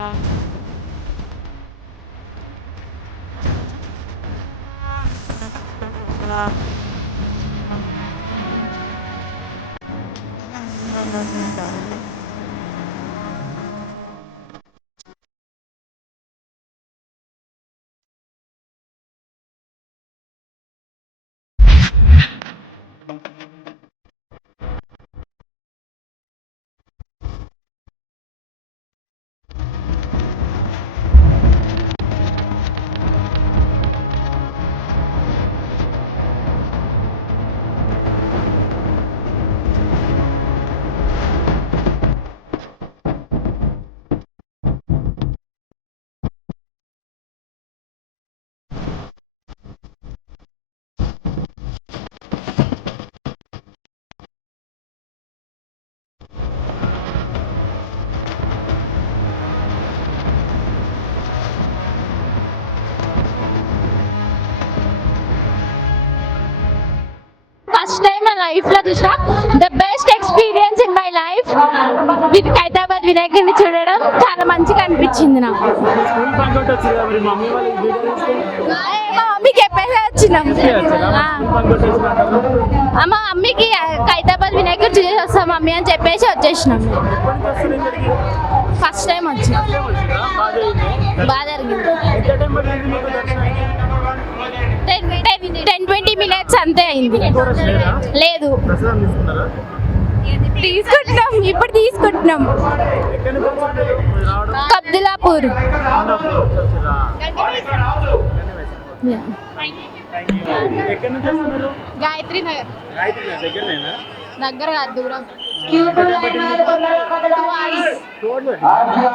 ఆ! ఆ! First time నా లైఫ్ లో చూసిన the best experience in my life with Hyderabad వినాయకుడిని చూడడం చాలా మంచిగా అనిపించింది నాకు. స్కూల్ బంక్ కొట్టి వచ్చింది కదా మరి మమ్మీ వాళ్ళకి వీడియో తీస్తే మా మమ్మీకి చెప్పేసి వచ్చినాం. స్కూల్ బంక్ కొట్టి వచ్చినట్టు మా మమ్మీకి హైదరాబాద్ వినాయకుడు చూసేసి వస్తాం మమ్మీ అని చెప్పేసి వచ్చేసినాం. ఎప్పటి నుంచి వస్తుంది ఇక్కడికి ఫస్ట్ టైం వచ్చి వచ్చిందా బాగా జరిగింది బాగా జరిగింది. ఎంత టైం పట్టింది మీకు దర్శనానికి 10-20 minutes అంతే అయింది. ఎక్కువ రష్ లేదా లేదు ప్రసాదం తీసుకున్నారా తీసుకుంటున్నాం ఇప్పుడు తీసుకుంటున్నాం. ఎక్కడి నుంచి వచ్చారు మీరు రావడం కబ్దులాపూర్. వచ్చిరా ఎక్కడి నుంచి వస్తున్నారు గాయత్రి నగర్ గాయత్రి దగ్గరనేనా దగ్గర కాదు దూరం. ఎంత టైం పట్టింది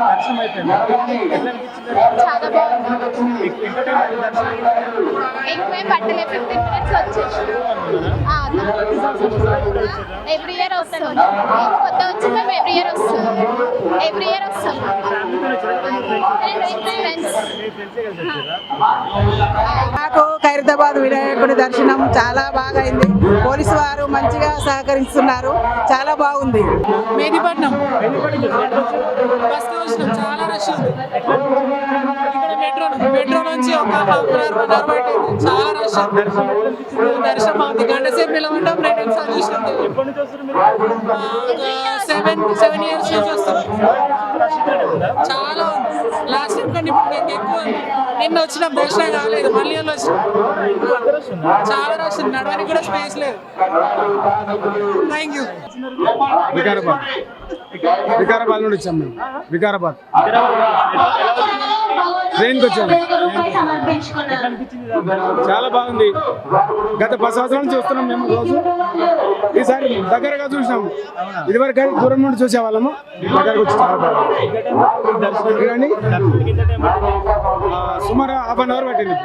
దర్శనం అయిపోయిందా ఎట్లా అనిపించింది చాలా బాగుంది. ఎంత టైం పట్టింది దర్శనానికి ఎక్కువ పట్టలే 15 minutes వచ్చేసి. ఎవ్రీ ఇయర్ వస్తాం. కొత్త వచ్చి మేము ఎవ్రీ ఇయర్ వస్తాం. ఎవ్రీ ఇయర్ వస్తాం. ఫ్రెండ్స్ నాకు ఖైరతాబాద్ వినాయకుడి దర్శనం చాలా బాగా అయింది. పోలీసు వారు మంచిగా సహకరిస్తున్నారు. చాలా బాగుంది. మేదిపట్నం బస్కి వచ్చినాం. చాలా రష్ ఉంది. ఇక్కడ మెట్రో నుంచి ఒక హాఫ్ అన్ అవర్ పట్టింది. చాలా రష్ దర్శనం అవుతుంది. గంట సేపు నిలబడ్డాం. 2 నిమిషాలు చూసినాం. ఎప్పటి నుంచి వస్తారు మీరు 7 years నుంచి వస్తున్నాం. చాలా ఉంది. లాస్ట్ టైం కంటే ఇప్పుడు ఎక్కువ ఉంది. నిన్న వచ్చినాం దర్శనం కాలేదు. మళ్ళీ వాళ్ళు వచ్చినాం. చాలా రష్ ఉంది. నడవడానికి కూడా స్పేస్ లేదు. Thank you. వికారాబాద్ నుండి వచ్చాం మేము. వికారాబాద్ ట్రైన్కి వచ్చాము. చాలా బాగుంది. గత 10 సంవత్సరాల నుంచి చూస్తున్నాం మేము రోజు. ఈసారి దగ్గరగా చూసినాం. ఇదివరకు అయితే దూరం నుండి చూసేవాళ్ళము. దగ్గరకు వచ్చి చాలా బాగుంది. సుమారు హాఫ్ అన్ అవర్ పట్టింది.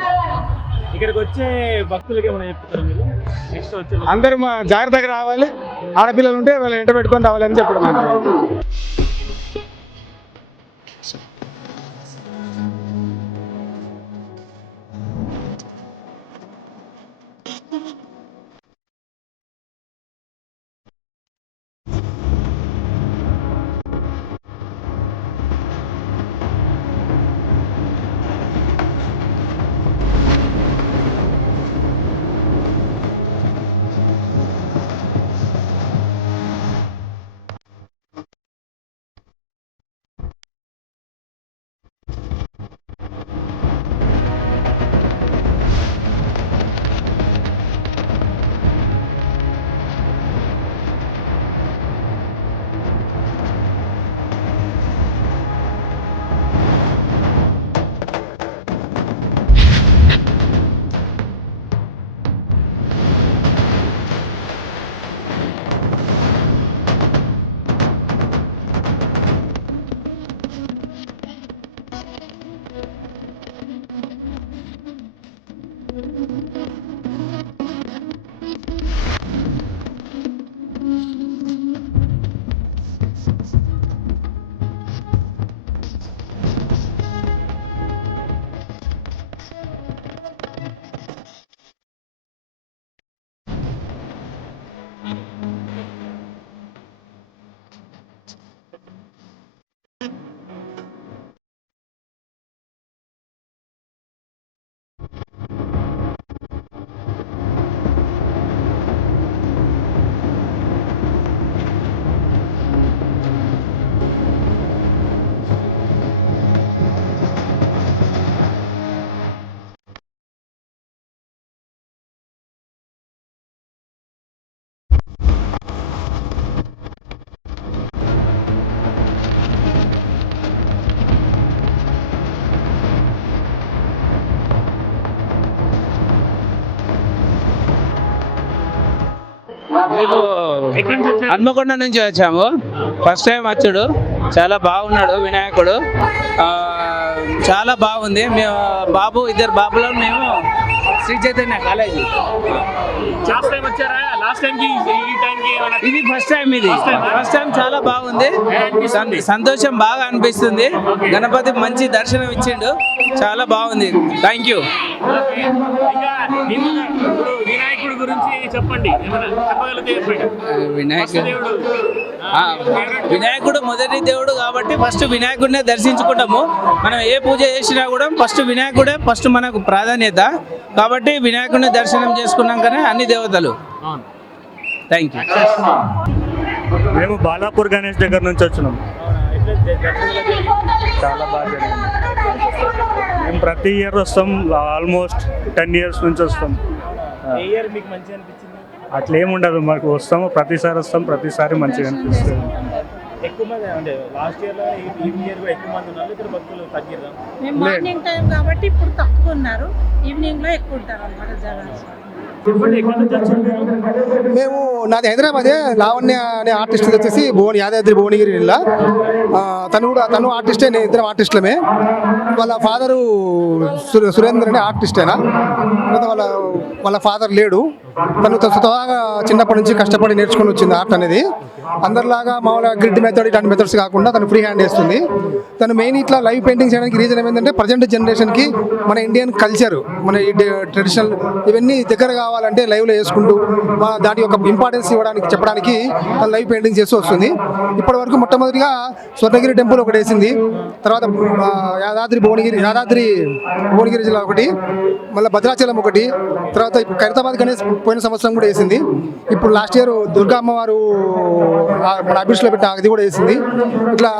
ఇక్కడికి వచ్చే భక్తులకి ఏమైనా చెప్తారు మీరు నెక్స్ట్ వచ్చే అందరూ మా జాగ్రత్తగా రావాలి. ఆడపిల్లలు ఉంటే వాళ్ళు ఎంట పెట్టుకొని రావాలని చెప్పడం. హన్మకొండ నుంచి వచ్చాము. ఫస్ట్ టైం వచ్చాడు, చాలా బాగున్నాడు వినాయకుడు. చాలా బాగుంది. మేము ఇద్దరు బాబులో మేము Sri Chaitanya college last time వచ్చారా? లాస్ట్ టైం కి ఈ టైం కి ఇది ఫస్ట్ టైం. ఫస్ట్ టైం చాలా బాగుంది. సంతోషం బాగా అనిపిస్తుంది. గణపతి మంచి దర్శనం ఇచ్చిండు, చాలా బాగుంది. Thank you. ఇంకా ఇప్పుడు వినాయకుడి గురించి చెప్పండి, ఏమైనా చెప్పగలిగితే చెప్పండి. వినాయకుడు మొదటి దేవుడు కాబట్టి ఫస్ట్ వినాయకుడినే దర్శించుకుంటాము. మనం ఏ పూజ చేసినా కూడా ఫస్ట్ వినాయకుడే ఫస్ట్ మనకు ప్రాధాన్యత కాబట్టి వినాయకుడిని దర్శనం చేసుకున్నాకనే అన్ని దేవతలు. Thank you. మేము బాలాపూర్ గణేష్ దగ్గర నుంచి వచ్చినాం. చాలా బాగా జరిగింది. మేము ప్రతి ఇయర్ వస్తాం, ఆల్మోస్ట్ 10 years నుంచి వస్తాం. ఏ ఇయర్ మీకు మంచిగా అనిపించింది? అట్లా ఏముండదు, మాకు వస్తాము ప్రతిసారి ప్రతిసారి మంచిగా అనిపిస్తుంది. ఎక్కువ మంది అంటే లాస్ట్ ఇయర్ ఈ ఇయర్ కూడా ఎక్కువ మంది ఉన్నారు, ఇక్కడ భక్తులు తగ్గిరా? మేము మార్నింగ్ టైం కాబట్టి ఇప్పుడు తక్కువ ఉన్నారు, ఈవినింగ్ లో ఎక్కువ ఉంటారు అన్నమాట జనాలు. మేము నాది హైదరాబాదే. లావణ్య అనే ఆర్టిస్ట్ వచ్చేసి యాదాద్రి భువనగిరి జిల్లా. తను ఆర్టిస్టే, నేను ఇద్దరం ఆర్టిస్టులమే. వాళ్ళ ఫాదరు సురేంద్ర అనే ఆర్టిస్టేనా, వాళ్ళ ఫాదర్ లేడు. తను స్వతహాగా చిన్నప్పటి నుంచి కష్టపడి నేర్చుకుని వచ్చింది ఆర్ట్ అనేది. అందరిలాగా మామూలుగా గ్రిడ్ మెథడ్ ఇలాంటి మెథడ్స్ కాకుండా తను ఫ్రీ హ్యాండ్ వేస్తుంది. తను మెయిన్ ఇట్లా లైవ్ పెయింటింగ్ చేయడానికి రీజన్ ఏంటంటే ప్రజెంట్ జనరేషన్కి మన ఇండియన్ కల్చర్, మన ట్రెడిషనల్ ఇవన్నీ దగ్గర కావాలంటే లైవ్లో వేసుకుంటూ దాని యొక్క ఇంపార్టెన్స్ ఇవ్వడానికి చెప్పడానికి తను లైవ్ పెయింటింగ్ చేస్తూ వస్తుంది. ఇప్పటి వరకు మొట్టమొదటిగా స్వర్ణగిరి టెంపుల్ ఒకటి వేసింది, తర్వాత యాదాద్రి భువనగిరి జిల్లా ఒకటి, మళ్ళీ భద్రాచలం ఒకటి, తర్వాత ఖైరతాబాద్ గణేష్ పోయిన సంవత్సరం కూడా వేసింది. ఇప్పుడు లాస్ట్ ఇయర్ దుర్గా అమ్మవారు మన ఆఫీస్లో పెట్టిన అది కూడా వేసింది. ఇట్లా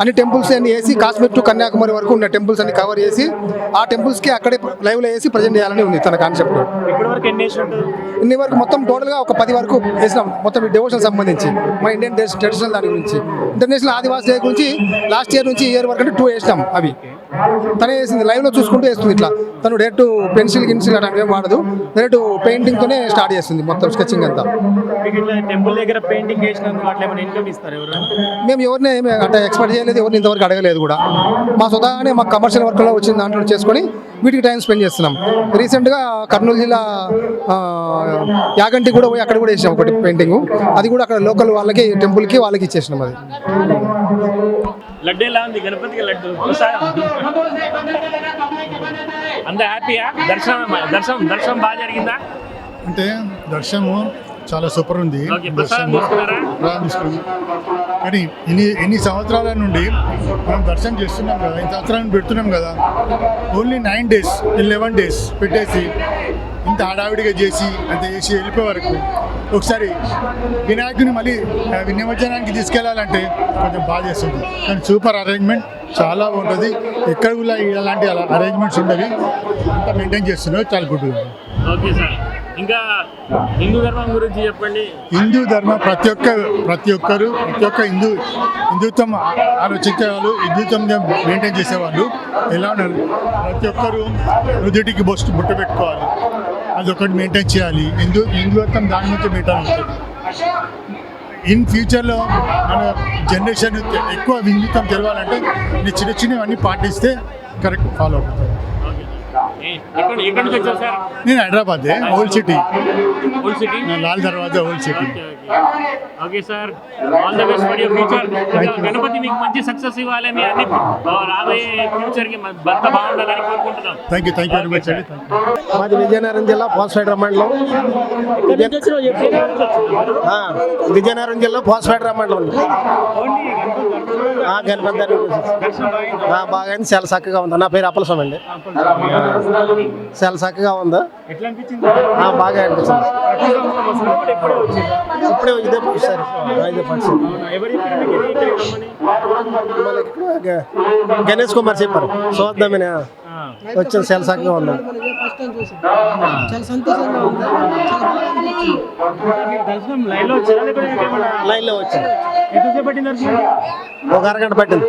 అన్ని టెంపుల్స్ అన్ని వేసి కాశ్మీర్ టు కన్యాకుమారి వరకు ఉన్న టెంపుల్స్ అన్ని కవర్ చేసి ఆ టెంపుల్స్కి అక్కడే లైవ్లో వేసి ప్రజెంట్ చేయాలని ఉంది తన కాన్సెప్ట్. ఇన్ని వరకు మొత్తం టోటల్గా ఒక 10 వరకు వేసినాం, మొత్తం ఈ డివోషన్ సంబంధించి మన ఇండియన్ ట్రెడిషనల్ దాని గురించి. ఇంటర్నేషనల్ ఆదివాసీ డే గురించి లాస్ట్ ఇయర్ నుంచి ఈ ఇయర్ వరకు అంటే 2 వేసినాం. అవి తనే వేసింది, లైవ్లో చూసుకుంటూ వేస్తుంది. ఇట్లా తను డైరెక్ట్ పెన్సిల్ అలాంటివి ఏం వాడదు, డైరెక్ట్ పెయింటింగ్తోనే స్టార్ట్ చేస్తుంది మొత్తం స్కెచింగ్ అంతా. టెంపుల్ దగ్గర పెయింటింగ్ చేసినందుకు అట్లా ఏమైనా ఇన్కమ్ ఇస్తారు? మేము ఎవరిని అంటే ఎక్స్పెక్ట్ చేయలేదు, ఎవరిని ఇంతవరకు అడగలేదు కూడా. మా స్వతహానే మా కమర్షియల్ వర్క్లో వచ్చిన దాంట్లో చేసుకొని వీటికి టైం స్పెండ్ చేస్తున్నాం. రీసెంట్గా కర్నూలు జిల్లా యాగంటి కూడా పోయి అక్కడ కూడా వేసినాం ఒకటి పెయింటింగ్. అది కూడా అక్కడ లోకల్ వాళ్ళకి టెంపుల్కి వాళ్ళకి ఇచ్చేసినాం. అది లడ్డు ఎలా ఉంది? గణపతికి లడ్డు అంత హ్యాపీయా? దర్శనం బాగా జరిగిందా? అంటే దర్శనము చాలా సూపర్ ఉంది. కానీ ఎన్ని సంవత్సరాల నుండి మనం దర్శనం చేస్తున్నాం కదా, ఇన్ని సంవత్సరాలను పెడుతున్నాం కదా. ఓన్లీ 9 days 11 days పెట్టేసి ఇంత హడావిడిగా చేసి అంత చేసి వెళ్ళిపోయే వరకు ఒకసారి వినాయకుని మళ్ళీ నిమజ్జనానికి తీసుకెళ్లాలంటే కొంచెం బాగా చేస్తుంది. కానీ సూపర్ అరేంజ్మెంట్ చాలా బాగుంటుంది. ఎక్కడ కూడా ఇలాంటి అరేంజ్మెంట్స్ ఉండవి, అంతా మెయింటైన్ చేస్తున్నారు, చాలా గుడ్ ఉంది. Okay sir. ఇంకా హిందూ ధర్మం గురించి చెప్పండి. హిందూ ధర్మం ప్రతి ఒక్క హిందుత్వం ఆలోచించే వాళ్ళు, హిందుత్వం మెయింటైన్ చేసేవాళ్ళు ఎలా ఉన్నారు, ప్రతి ఒక్కరు నుదుటికి బొట్టు పెట్టుకోవాలి, అదొకటి మెయింటైన్ చేయాలి. హిందుత్వం దాని నుంచి మెయింటైన్ అవుతుంది. ఇన్ ఫ్యూచర్లో మన జనరేషన్ ఎక్కువ హిందుత్వం జరగాలంటే చిన్నవన్నీ పాటిస్తే కరెక్ట్ ఫాలో అవుతుంది. నేను Hyderabad, old city, Lal Darwaza, old city. Okay sir, all the best for your future. Ganapati మీకు మంచి సక్సెస్ ఇవ్వాలి, మీ అన్ని రాబోయే ఫ్యూచర్కి భర్త బాగుండాలని కోరుకుంటున్నాం. థ్యాంక్ యూ వెరీ మచ్ అండి. మాది విజయనగరం జిల్లా పోస్పేట మండలం. విజయనగరం జిల్లా పోస్పేట మండలం. గణపతి బాగా చాలా చక్కగా ఉంది. నా పేరు అప్పలస్వామి అండి. చాలా చక్కగా ఉందా? బాగా అనిపిస్తుంది. ఇప్పుడే ఇదే సార్, గణేష్ కుమార్ చెప్పారు చూద్దామని వచ్చాను. చాలా చక్కగా ఉంది, చాలా సంతోషంగా ఉంది. లైన్లో వచ్చాను. ఎంతసేపు పట్టింది? ఒక అరగంట పట్టింది.